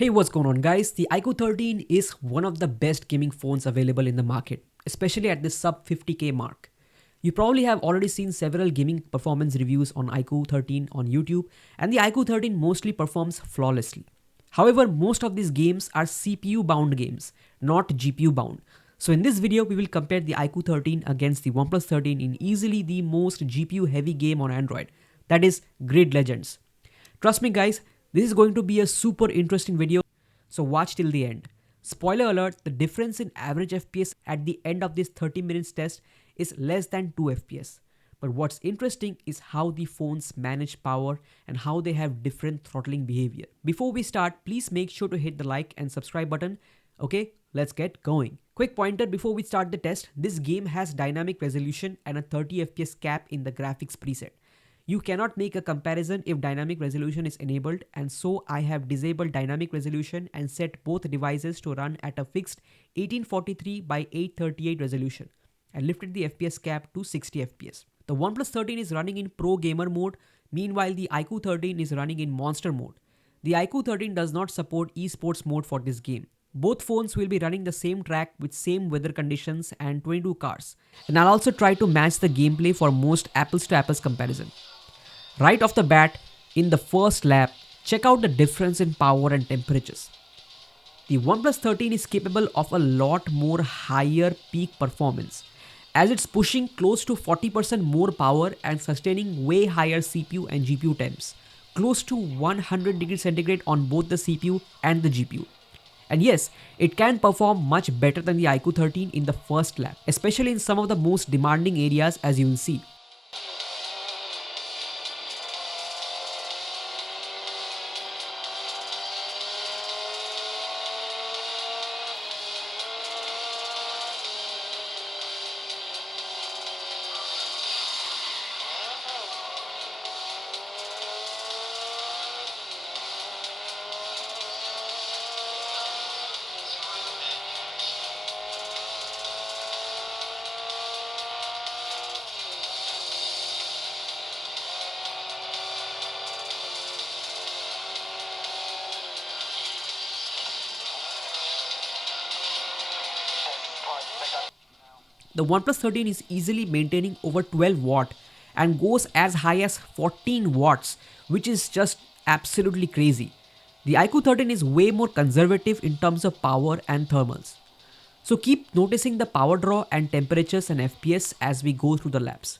Hey, what's going on guys? The iQOO 13 is one of the best gaming phones available in the market, especially at the sub 50k mark. You probably have already seen several gaming performance reviews on iQOO 13 on YouTube, and the iQOO 13 mostly performs flawlessly. However, most of these games are CPU bound games, not GPU bound. So in this video, we will compare the iQOO 13 against the OnePlus 13 in easily the most GPU heavy game on Android, that is Grid Legends. Trust me guys, this is going to be a super interesting video, so watch till the end. Spoiler alert, the difference in average FPS at the end of this 30 minutes test is less than 2 FPS. But what's interesting is how the phones manage power and how they have different throttling behavior. Before we start, please make sure to hit the like and subscribe button. Okay, let's get going. Quick pointer before we start the test, this game has dynamic resolution and a 30 FPS cap in the graphics preset. You cannot make a comparison if dynamic resolution is enabled, and so I have disabled dynamic resolution and set both devices to run at a fixed 1843 by 838 resolution and lifted the FPS cap to 60 FPS. The OnePlus 13 is running in Pro Gamer mode, meanwhile the iQOO 13 is running in Monster mode. The iQOO 13 does not support esports mode for this game. Both phones will be running the same track with same weather conditions and 22 cars. And I'll also try to match the gameplay for most apples to apples comparison. Right off the bat, in the first lap, check out the difference in power and temperatures. The OnePlus 13 is capable of a lot more higher peak performance, as it's pushing close to 40% more power and sustaining way higher CPU and GPU temps, close to 100 degrees centigrade on both the CPU and the GPU. And yes, it can perform much better than the iQOO 13 in the first lap, especially in some of the most demanding areas, as you will see. The OnePlus 13 is easily maintaining over 12 watt and goes as high as 14 watts, which is just absolutely crazy. The iQOO 13 is way more conservative in terms of power and thermals. So keep noticing the power draw and temperatures and FPS as we go through the laps.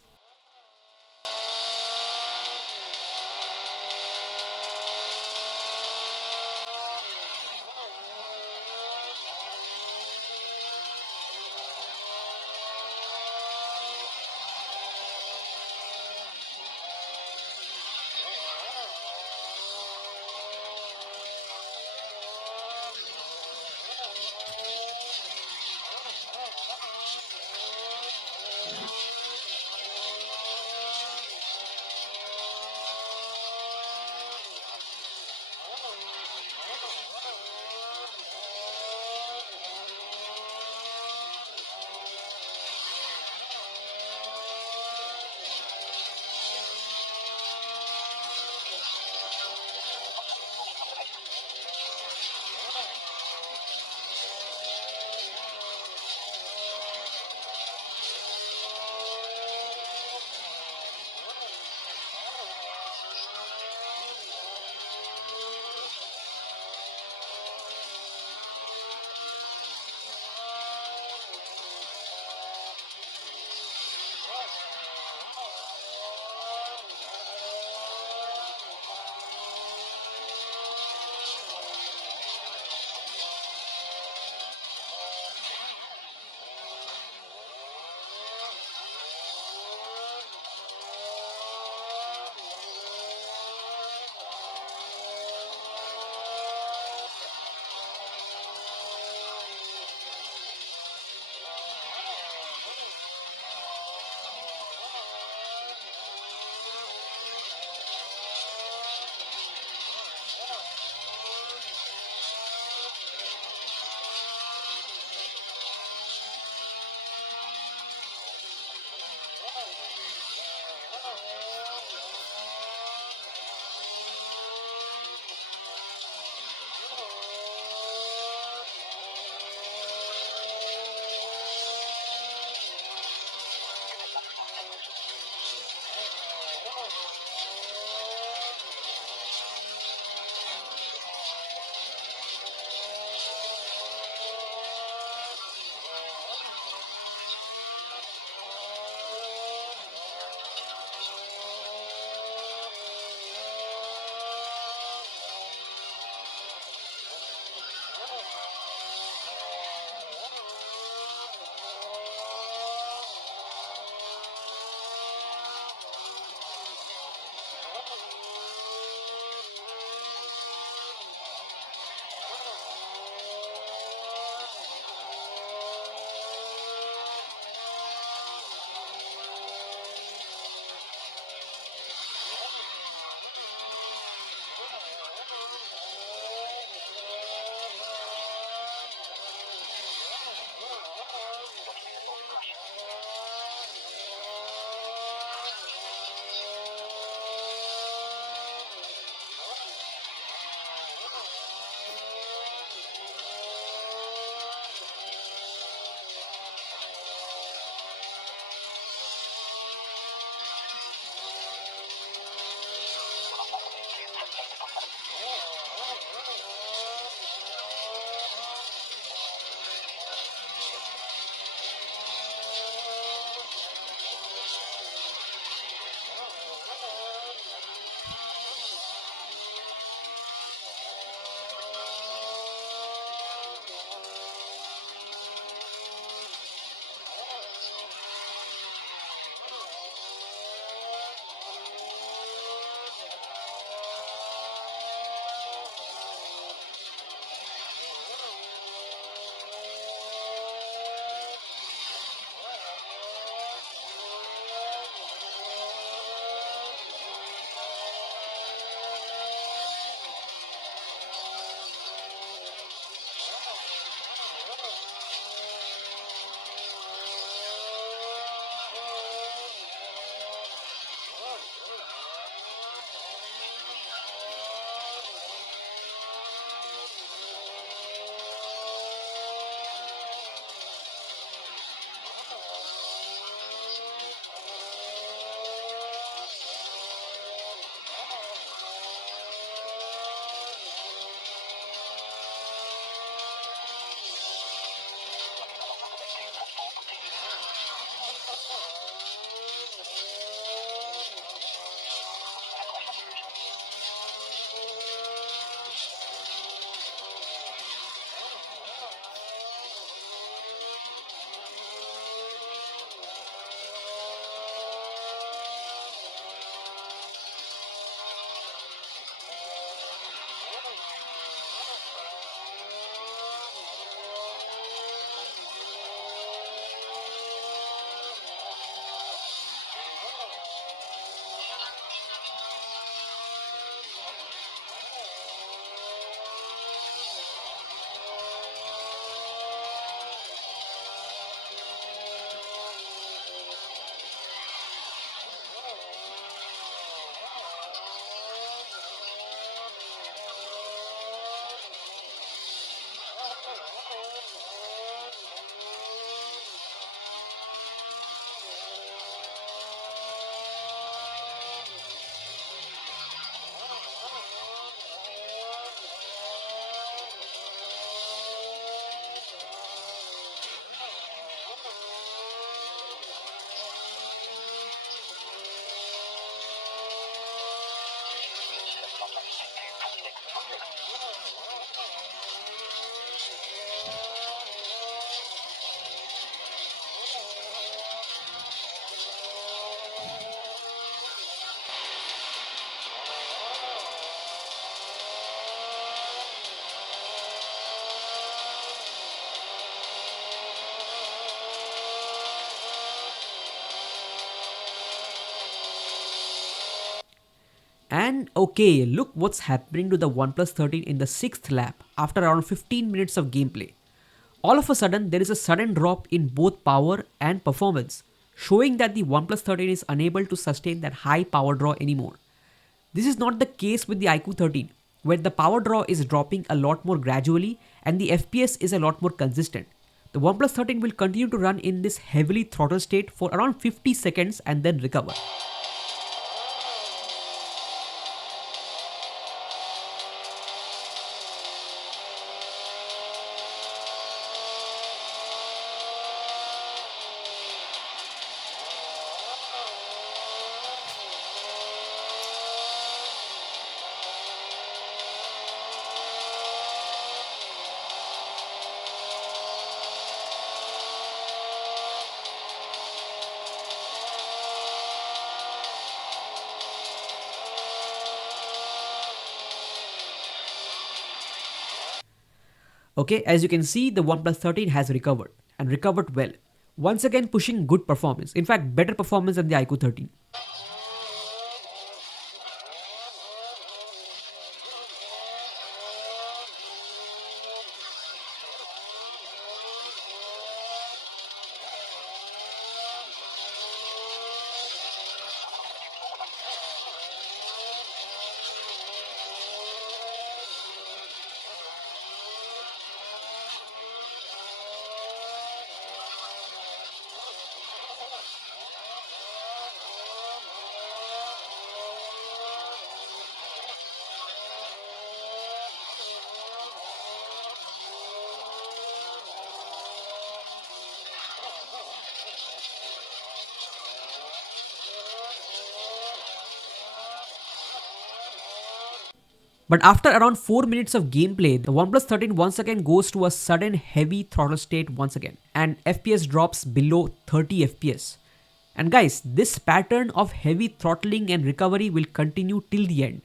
And okay, look what's happening to the OnePlus 13 in the 6th lap after around 15 minutes of gameplay. All of a sudden, there is a sudden drop in both power and performance, showing that the OnePlus 13 is unable to sustain that high power draw anymore. This is not the case with the iQOO 13, where the power draw is dropping a lot more gradually and the FPS is a lot more consistent. The OnePlus 13 will continue to run in this heavily throttled state for around 50 seconds and then recover. Okay, as you can see, the OnePlus 13 has recovered and recovered well. Once again pushing good performance, in fact better performance than the iQOO 13. But after around 4 minutes of gameplay, the OnePlus 13 once again goes to a sudden heavy throttle state once again, and FPS drops below 30 FPS. And guys, this pattern of heavy throttling and recovery will continue till the end.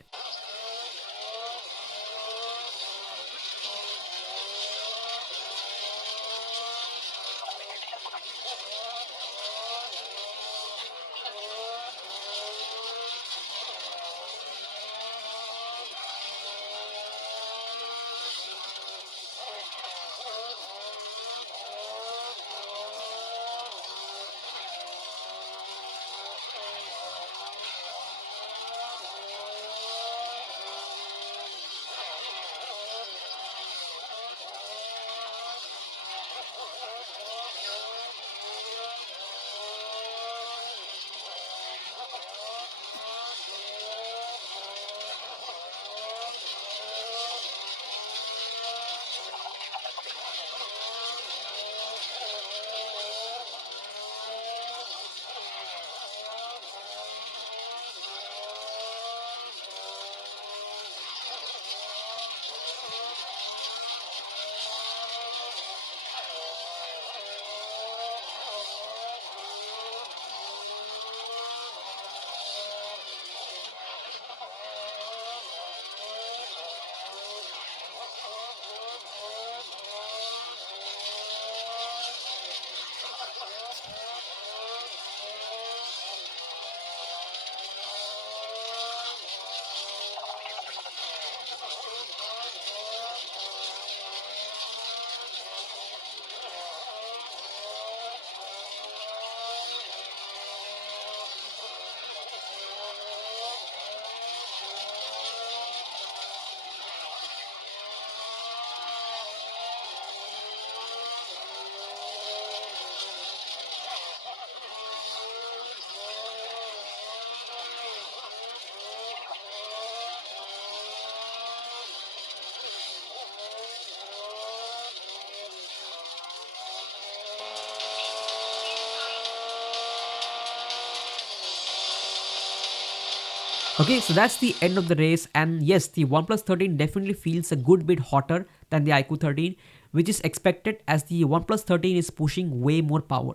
Okay, so that's the end of the race, and yes, the OnePlus 13 definitely feels a good bit hotter than the iQOO 13, which is expected as the OnePlus 13 is pushing way more power.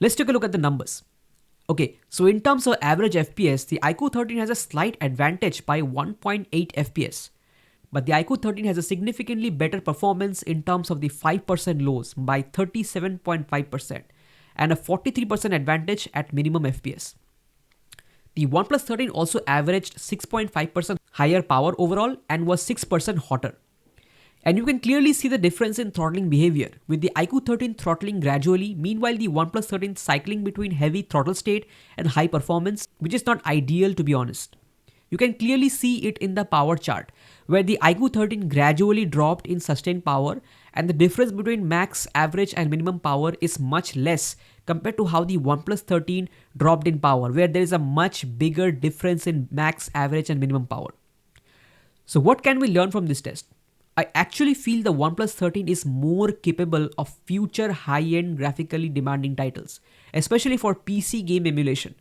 Let's take a look at the numbers. Okay, so in terms of average FPS, the iQOO 13 has a slight advantage by 1.8 FPS. But the iQOO 13 has a significantly better performance in terms of the 5% lows by 37.5% and a 43% advantage at minimum FPS. The OnePlus 13 also averaged 6.5% higher power overall and was 6% hotter. And you can clearly see the difference in throttling behavior, with the iQOO 13 throttling gradually, meanwhile the OnePlus 13 cycling between heavy throttle state and high performance, which is not ideal to be honest. You can clearly see it in the power chart, where the iQOO 13 gradually dropped in sustained power, and the difference between max, average and minimum power is much less compared to how the OnePlus 13 dropped in power, where there is a much bigger difference in max, average and minimum power. So what can we learn from this test? I actually feel the OnePlus 13 is more capable of future high-end graphically demanding titles, especially for PC game emulation,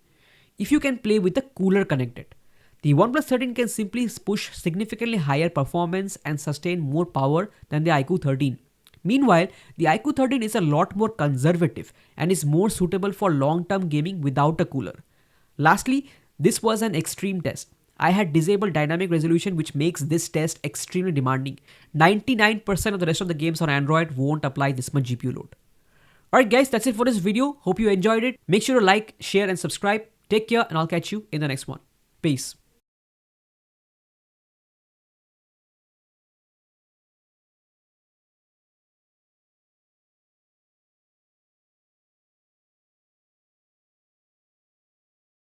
if you can play with a cooler connected. The OnePlus 13 can simply push significantly higher performance and sustain more power than the iQOO 13. Meanwhile, the iQOO 13 is a lot more conservative and is more suitable for long-term gaming without a cooler. Lastly, this was an extreme test. I had disabled dynamic resolution, which makes this test extremely demanding. 99% of the rest of the games on Android won't apply this much GPU load. Alright guys, that's it for this video. Hope you enjoyed it. Make sure to like, share and subscribe. Take care and I'll catch you in the next one. Peace.